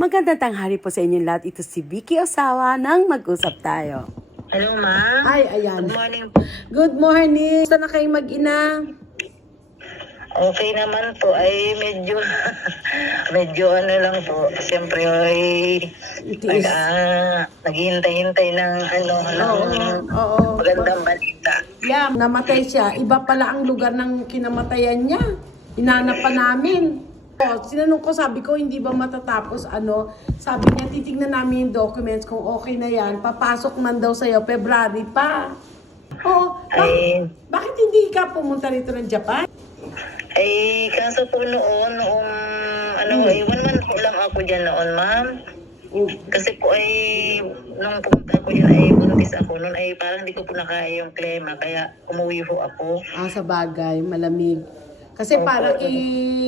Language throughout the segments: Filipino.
Magandang tanghali po sa inyong lahat. Ito si Vicky Osawa ng Mag-usap Tayo. Hello, ma'am. Hi, ayan. Good morning. Good morning. Saan na kayo mag-ina? Okay naman po. Ay, medyo, medyo ano lang po. Siyempre, ay, nag, ah, naghihintay-hintay ng, ano, ng Oo, oo. magandang balita. Yeah, namatay siya. Iba pala ang lugar ng kinamatayan niya. Hinanap pa namin. Oh, sinanong ko, sabi ko, hindi ba matatapos, ano, sabi niya, titignan namin yung documents kung okay na yan. Papasok man daw sa'yo, February pa. Oo, bak- Ay, bakit hindi ka pumunta rito ng Japan? ay, kaso po noon, noong, ano, Hmm. ay, one month po lang ako dyan noon, ma'am. Oh, Kasi po ay, nung pumunta ako dyan ay buntis ako, noon ay parang hindi ko po nakaya yung klema, kaya umuwi po ako. Ah, sa bagay, malamig. Kasi para kay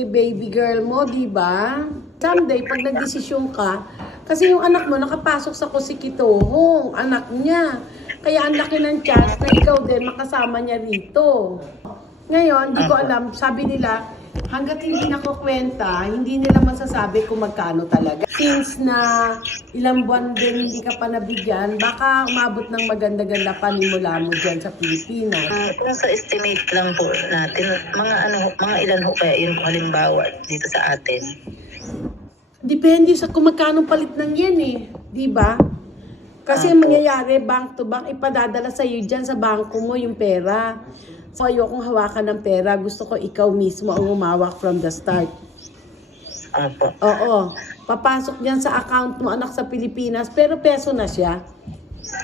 baby girl mo, di ba? Someday, pag nagdesisyon ka, kasi yung anak mo nakapasok sa Kusikitohong, anak niya. Kaya ang laki ng chance na ikaw din makasama niya rito. Ngayon, di ko alam, sabi nila, hanggat hindi nakukwenta, hindi nila masasabi kung magkano talaga. Since na ilang buwan din hindi ka pa nabigyan, baka umabot ng maganda-ganda panimula mo dyan sa Pilipinas. Ah, kung sa estimate lang po natin, mga ano, mga ilan ho kaya yun kung halimbawa dito sa atin? Depende sa kung magkano palit ng yan eh. Di ba? Kasi ang mangyayari, bank to bank, ipadadala sa iyo dyan sa bangko mo yung pera. So, ayokong hawakan ng pera. Gusto ko ikaw mismo ang umawak from the start. Opo. Oo. Papasok yan sa account mo, anak sa Pilipinas. Pero peso na siya.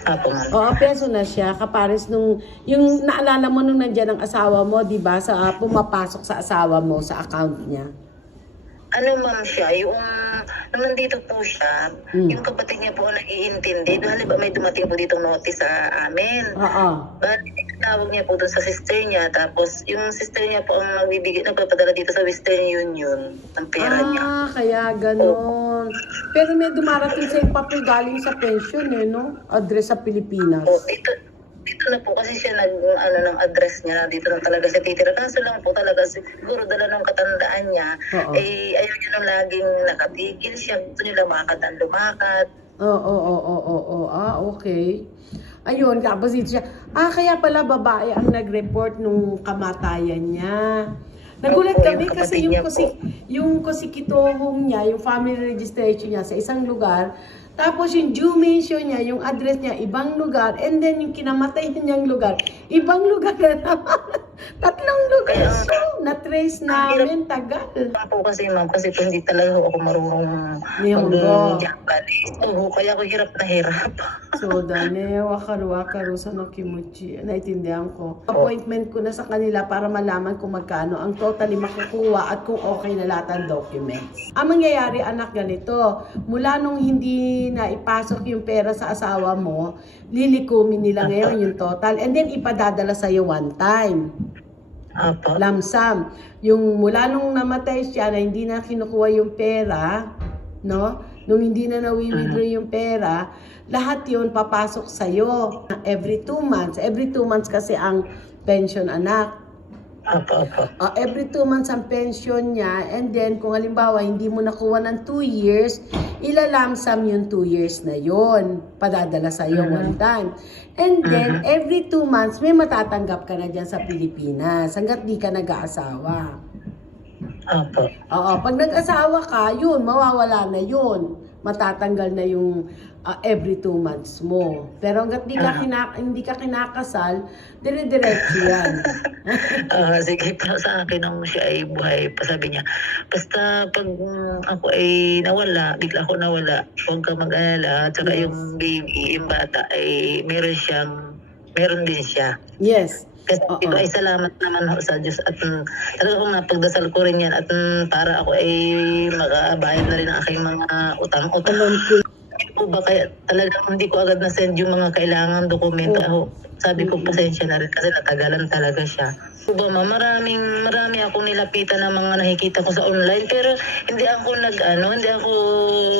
Opo. Oo, peso na siya. Kapares nung, yung naalala mo nung nandyan ang asawa mo, di ba? Sa, pumapasok sa asawa mo, sa account niya. Ano ma'am siya, yung, nung nandito po siya, Mm. yung kapatid niya po ang nag-iintindi. Doon halimbawa may dumating po ditong notice sa amin. Oo. Bali, tawag niya po doon sa sister niya, tapos yung sister niya po ang nagbibigay, nagpapadala dito sa Western Union ng pera niya. Ah, kaya ganon. Pero may dumarating sa papel galing sa pension eh, no? Address sa Pilipinas. Po, dito, dito na po kasi siya nag, ano, ng address niya na dito na talaga siya titira. Kaso lang po talaga siguro dala ng katandaan niya, Oo. eh ayaw niya nung laging nakatigil siya. Gusto niya lumakad ang lumakad. Oo, oo, oo, oo, oo. Ah, okay. Ayun, dito siya. Ah, kaya pala babae ang nag-report nung kamatayan niya. Nagulat kami yung kasi yung niya kusi, yung kusikitohong niya, yung family registration niya sa isang lugar, tapos yung due mention niya, yung address niya, ibang lugar, and then yung kinamatay niyang lugar, ibang lugar na naman. Tatlong lugar Kaya- siya. Na-trace namin, tagal. Po kasi ma'am, kasi po hindi talaga ako marunong mag-Japanese. Oo, kaya ako hirap na hirap. So, dane, wakaru, wakaru sa no kimuchi. Naintindihan ko. Appointment ko na sa kanila para malaman kung magkano ang totally makukuha at kung okay na lahat ang documents. Ang mangyayari, anak, ganito. Mula nung hindi na ipasok yung pera sa asawa mo, lilikumin nila ngayon yung total and then ipadadala sa'yo one time Apo. lump sum. Yung mula nung namatay siya na hindi na kinukuha yung pera, no? Nung hindi na nawi-withdraw yung pera, lahat yun papasok sa'yo every two months. Every two months kasi ang pension anak. Apo, apo. Uh, every two months ang pension niya and then kung halimbawa hindi mo nakuha ng two years, ilalamsam yung two years na yon padadala sa iyo one time. And then every two months may matatanggap ka na dyan sa Pilipinas hanggat di ka nag-aasawa. Apo. Oo, pag nag-asawa ka, yun, mawawala na yun. Matatanggal na yung uh, every two months mo. Pero hanggat di ka, kina- hindi ka kinakasal, dire-diretso yan. Ah, sige pa sa akin nung siya ay buhay pa sabi niya basta pag mm, ako ay nawala bigla ako nawala huwag ka mag-alala at saka Yes. yung baby yung bata ay meron siyang meron din siya yes. Kasi Oo. ito ay salamat naman ho sa Diyos. At mm, talaga kung napagdasal ko rin yan. At mm, para ako ay makabayad na rin ang aking mga utang-utang Alam ko. Ba kaya talagang hindi ko agad na-send yung mga kailangan dokumento. Ako, sabi ko pasensya na rin kasi natagalan talaga siya. Po ba ma, maraming marami akong nilapitan ng mga nakikita ko sa online. Pero hindi ako nag ano, hindi ako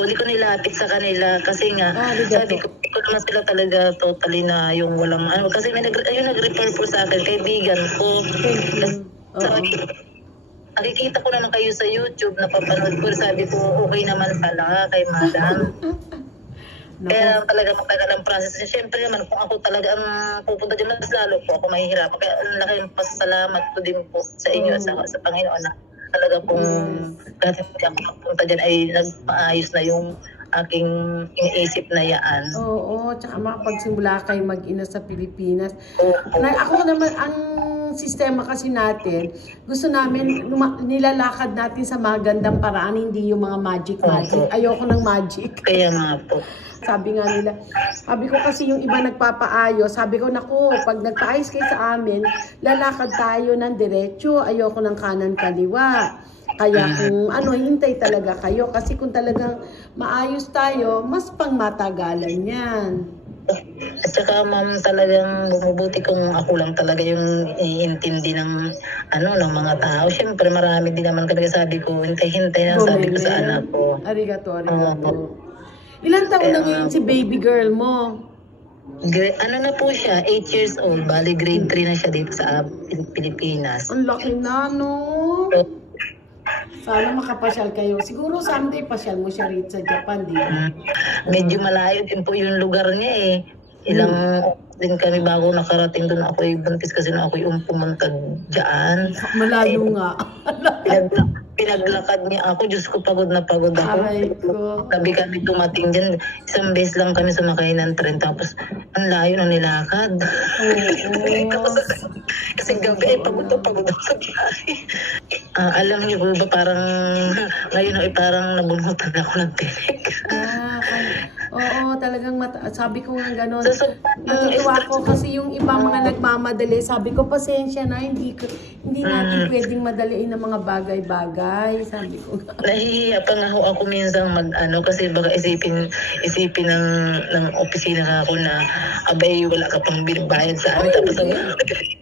hindi ko nilapit sa kanila. Kasi nga Ah, sabi ko naman sila talaga totally na yung walang ano kasi may nag ayun nag-refer po sa akin kaibigan ko. You. Oo. Sabi, nakikita ko naman kayo sa YouTube, napapanood ko, sabi ko, okay naman pala kay madam. Naku, Kaya talaga matagal ang process. Siyempre naman, kung ako talaga ang pupunta dyan, mas lalo po ako mahihirapan. Kaya ang laki ng pasalamat ko din po sa inyo at sa, sa Panginoon na talaga pong kahit hindi ako magpunta dyan ay nagpaayos na yung aking iniisip na yaan. Oo, tsaka makapagsimula kayo mag-ina sa Pilipinas. Na, ako naman, ang sistema kasi natin, gusto namin, luma- nilalakad natin sa magandang paraan, hindi yung mga magic-magic. Ayoko ng magic. Kaya nga po. Sabi nga nila, sabi ko kasi yung iba nagpapaayos, sabi ko, naku, pag nagpaayos kayo sa amin, lalakad tayo ng diretso, ayoko ng kanan kaliwa. Kaya kung ano, hintay talaga kayo. Kasi kung talagang maayos tayo, mas pangmatagalan yan. At saka ma'am talagang bumubuti kung ako lang talaga yung iintindi ng ano ng mga tao. Siyempre marami din naman talaga sabi ko, hintay-hintay lang sabi ko sa anak ko. Arigato, arigato. Ilan taon na ngayon si baby girl mo? Gra- ano na po siya, 8 years old, bali grade 3 na siya dito sa uh, Pil- Pilipinas. Ang laki na, no? Sana makapasyal kayo. Siguro someday pasyal mo siya rito sa Japan, di ba? Mm. Medyo malayo din po yung lugar niya eh. Ilang din kami bago nakarating doon ako ay buntis kasi na ako yung pumunta dyan. Malayo nga. Pinag, pinaglakad niya ako, Diyos ko pagod na pagod ako. Aray ko. Gabi kami dumating dyan. Isang beses lang kami sumakay ng tren. Tapos, ang layo na nilakad. Oo. Kasi gabi, ay pagod na pagod ako sa biyahe. Ah, alam niyo po ba, parang ngayon ay parang nabunutan ako ng tinik. Ah, kay- oo, talagang mata- sabi ko nga gano'n. So, so, Natutuwa ko kasi yung ibang mga nagmamadali, sabi ko pasensya na, hindi ko, hindi natin pwedeng madaliin ng mga bagay-bagay. Sabi ko. Nahihiya pa nga ho ako minsan mag ano kasi baka isipin isipin ng ng opisina nga ako na abay wala ka pang binibayad sa amin tapos ang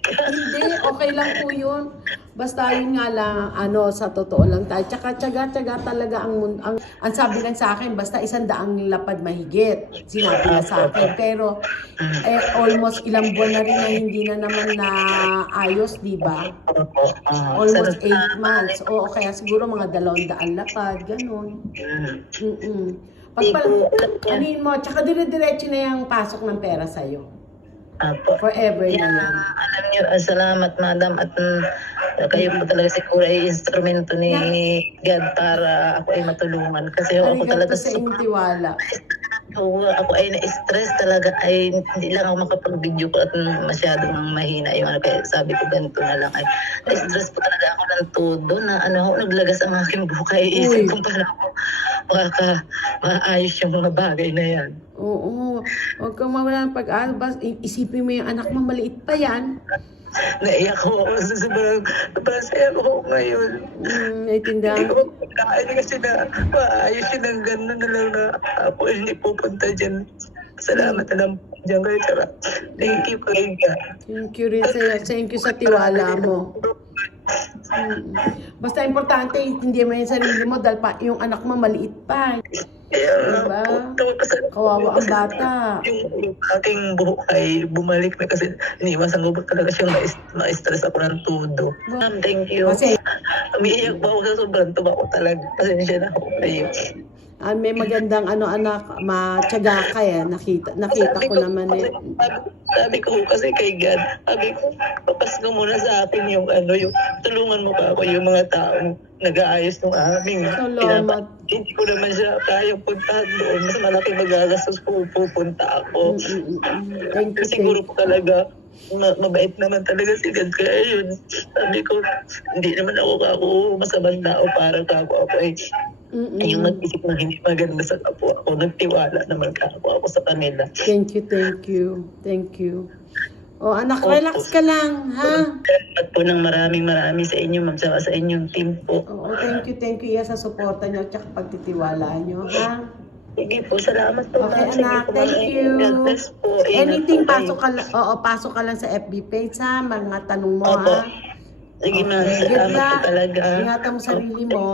Hindi, okay lang po yun. Basta yun nga lang, ano, sa totoo lang tayo. Tsaka, tsaga-tsaga talaga ang, ang, ang sabi lang sa akin, basta isang daang lapad mahigit. Sinabi na sa akin. Pero, eh, almost ilang buwan na rin na hindi na naman na ayos, di ba? Almost 8 months. Oo, kaya siguro mga dalawang daan lapad, ganun. Mm. Mm-mm. Pag pala, anin mo, tsaka dire-diretso na yung pasok ng pera sa'yo. Apo. Forever na Yan, yan. alam niyo, ah, salamat madam at mm, kayo po talaga siguro ay instrumento ni God para ako ay matulungan kasi ako Arigato talaga sa inyong tiwala. Oo, ako ay na-stress talaga ay hindi lang ako makapag-video ko at masyadong mahina yung ano kaya sabi ko ganito na lang ay na-stress po talaga ako ng todo na ano ako naglagas ang aking buka iisip kung paano ako maka maayos yung mga bagay na yan. Oo. Huwag kang mawala ng i- Isipin mo yung anak mo, maliit pa yan. Naiyak ako sa sobrang sobrang saya ko ngayon. Mm, Hindi naiintindihan. ko kaya kasi na maayos yun ng gano'n na lang na ako hindi pupunta dyan. Salamat na lang po dyan kayo. Tsaka, thank you God. Thank you rin sa'yo. Thank you sa tiwala mo. Mm. Basta importante, hindi mo yung sarili mo dahil pa, yung anak mo maliit pa. Kaya Diba? Kawawa ang bata. Yung, yung aking buhok ay bumalik na kasi iniwasan ko ba talaga siyang ma-stress ako ng todo. Ma'am, thank you. Kasi Umiiyak ba ako sa sobrang tuba ko talaga. Pasensya na ako kayo. ah, may magandang ano anak, matyaga ka eh. Nakita, nakita ko naman eh. Sabi, sabi ko kasi kay God, sabi ko, papas ka muna sa akin yung ano, yung tulungan mo pa ako yung mga taong nag-aayos ng aming Salamat. Hindi ko naman siya kaya puntahan doon. Mas malaki magagastos kung pupunta ako. Mm, mm, mm. Thank you, Siguro po talaga, ma- mabait naman talaga si God. Kaya yun, sabi ko, hindi naman ako kako masamang tao para kako ako ay Mm, ay yung nag-isip na hindi maganda sa kapwa ako. Nagtiwala naman kako ako sa kanila. Thank you, thank you. Thank you. O anak, relax ka lang, ha? At po ng maraming maraming sa inyo, ma'am, saka sa inyong team po. Oo, thank you, thank you, iya, sa suporta nyo at saka pagtitiwala nyo, ha? Sige po, salamat po. Okay, ma'am. Sige anak, po, thank ma'am. you. God bless po. Ingat Anything, po kayo. pasok ka lang, oo, pasok ka lang sa FB page, ha? Mga tanong mo, Opo. ha? Sige ma'am, Okay, good salamat po luck. talaga. Ingatan mo sarili mo.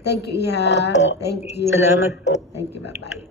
Thank you, Iha. Opo. Thank you. Salamat po. Thank you, bye-bye.